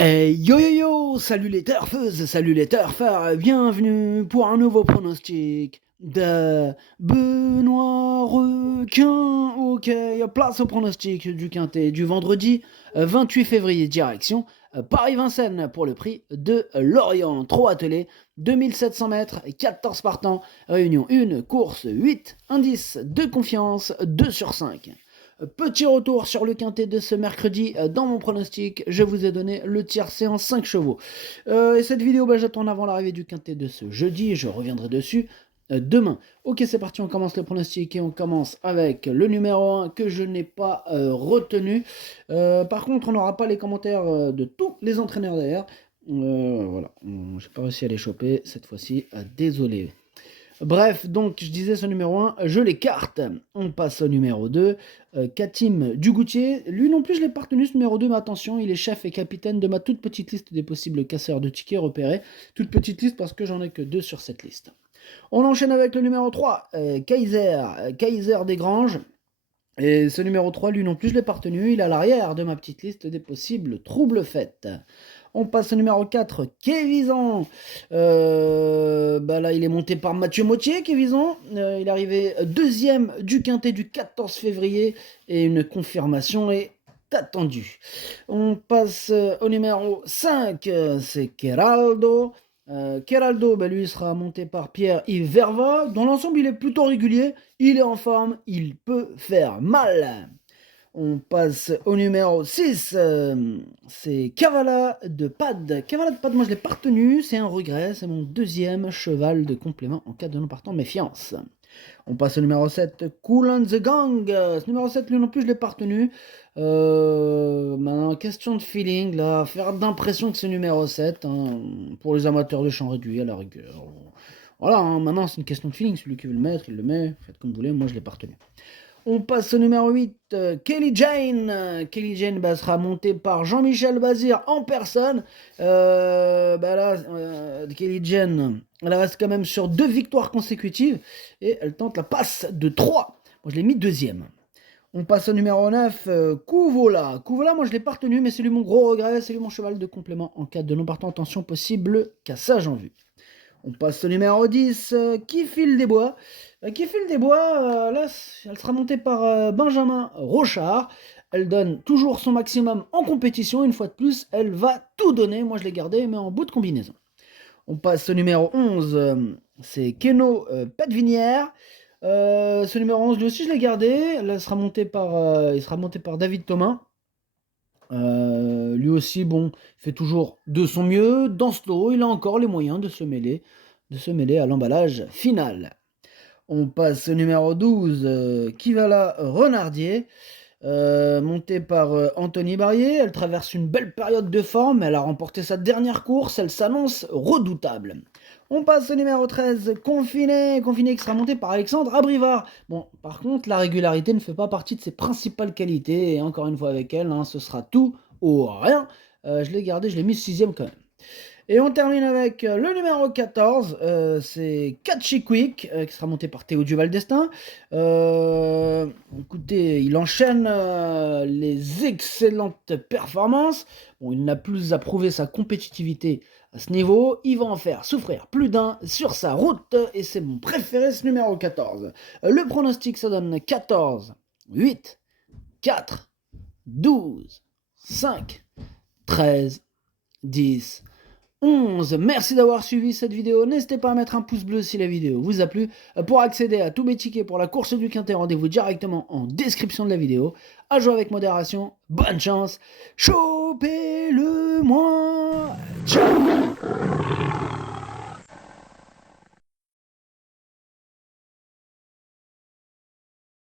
Hey yo yo yo, salut les turfeuses, salut les turfeurs, bienvenue pour un nouveau pronostic de Benoît Requin. Ok, place au pronostic du quintet du vendredi 28 février, direction Paris-Vincennes pour le prix de Lorient. 3 attelés, 2700 mètres, 14 partants, réunion 1, course 8, indice de confiance 2 sur 5. Petit retour sur le quintet de ce mercredi. Dans mon pronostic, je vous ai donné le tiers séance 5 chevaux. Et cette vidéo, j'attends avant l'arrivée du quintet de ce jeudi. Je reviendrai dessus demain. Ok, c'est parti, on commence le pronostic et on commence avec le numéro 1 que je n'ai pas retenu. Par contre, on n'aura pas les commentaires de tous les entraîneurs d'ailleurs. Voilà, j'ai pas réussi à les choper cette fois-ci. Désolé. Bref, donc je disais ce numéro 1, je l'écarte. On passe au numéro 2, Katim Dugoutier. Lui non plus je l'ai pas retenu ce numéro 2, mais attention, il est chef et capitaine de ma toute petite liste des possibles casseurs de tickets repérés. Toute petite liste parce que j'en ai que 2 sur cette liste. On enchaîne avec le numéro 3, Kaiser Desgranges. Et ce numéro 3, lui non plus je l'ai pas retenu, il est à l'arrière de ma petite liste des possibles troubles faites. On passe au numéro 4, Kévizan. Là, il est monté par Mathieu Mottier, Kévizan. Il est arrivé deuxième du quintet du 14 février et une confirmation est attendue. On passe au numéro 5, c'est Keraldo. Keraldo, lui, sera monté par Pierre-Yves Verva. Dans l'ensemble, il est plutôt régulier, il est en forme, il peut faire mal. On passe au numéro 6, c'est Cavala de Pad. Cavala de Pad, moi je l'ai pas retenu, c'est un regret, c'est mon deuxième cheval de complément en cas de non partant méfiance. On passe au numéro 7, Cool and the Gang. Ce numéro 7, lui non plus je l'ai pas retenu. Maintenant, question de feeling, là, faire d'impression que c'est numéro 7, hein, pour les amateurs de champ réduit à la rigueur. Voilà, hein, maintenant c'est une question de feeling, celui qui veut le mettre, il le met, faites comme vous voulez, moi je l'ai pas retenu. On passe au numéro 8, Kelly Jane. Kelly Jane sera montée par Jean-Michel Bazir en personne. Kelly Jane, elle reste quand même sur 2 victoires consécutives et elle tente la passe de 3. Moi, je l'ai mis deuxième. On passe au numéro 9, Kouvola. Kouvola, moi, je l'ai pas retenu, mais c'est lui mon gros regret. C'est lui mon cheval de complément en cas de non partant. Attention, possible cassage en vue. On passe au numéro 10, Qui file des bois. Qui file des bois, là, elle sera montée par Benjamin Rochard. Elle donne toujours son maximum en compétition. Une fois de plus, elle va tout donner. Moi, je l'ai gardé, mais en bout de combinaison. On passe au numéro 11, c'est Keno Petvinière. Ce numéro 11, lui aussi, je l'ai gardé. Là, il sera monté par David Thomas. Lui aussi, bon, il fait toujours de son mieux. Dans ce lot, il a encore les moyens de se mêler à l'emballage final. On passe au numéro 12, Kivala Renardier, montée par Anthony Barrier. Elle traverse une belle période de forme, elle a remporté sa dernière course, elle s'annonce redoutable. On passe au numéro 13, Confiné qui sera monté par Alexandre Abrivard. Bon, par contre, la régularité ne fait pas partie de ses principales qualités, et encore une fois avec elle, hein, ce sera tout ou rien. Je l'ai gardé, je l'ai mis 6ème quand même. Et on termine avec le numéro 14, c'est Catchy Quick, qui sera monté par Théo Duval d'Estaing. Écoutez, il enchaîne les excellentes performances. Bon, il n'a plus à prouver sa compétitivité à ce niveau. Il va en faire souffrir plus d'un sur sa route. Et c'est mon préféré, ce numéro 14. Le pronostic, ça donne 14, 8, 4, 12, 5, 13, 10, 11. Merci d'avoir suivi cette vidéo. N'hésitez pas à mettre un pouce bleu si la vidéo vous a plu. Pour accéder à tous mes tickets pour la course du quintet, rendez-vous directement en description de la vidéo. À jouer avec modération. Bonne chance. Chopez-le moins.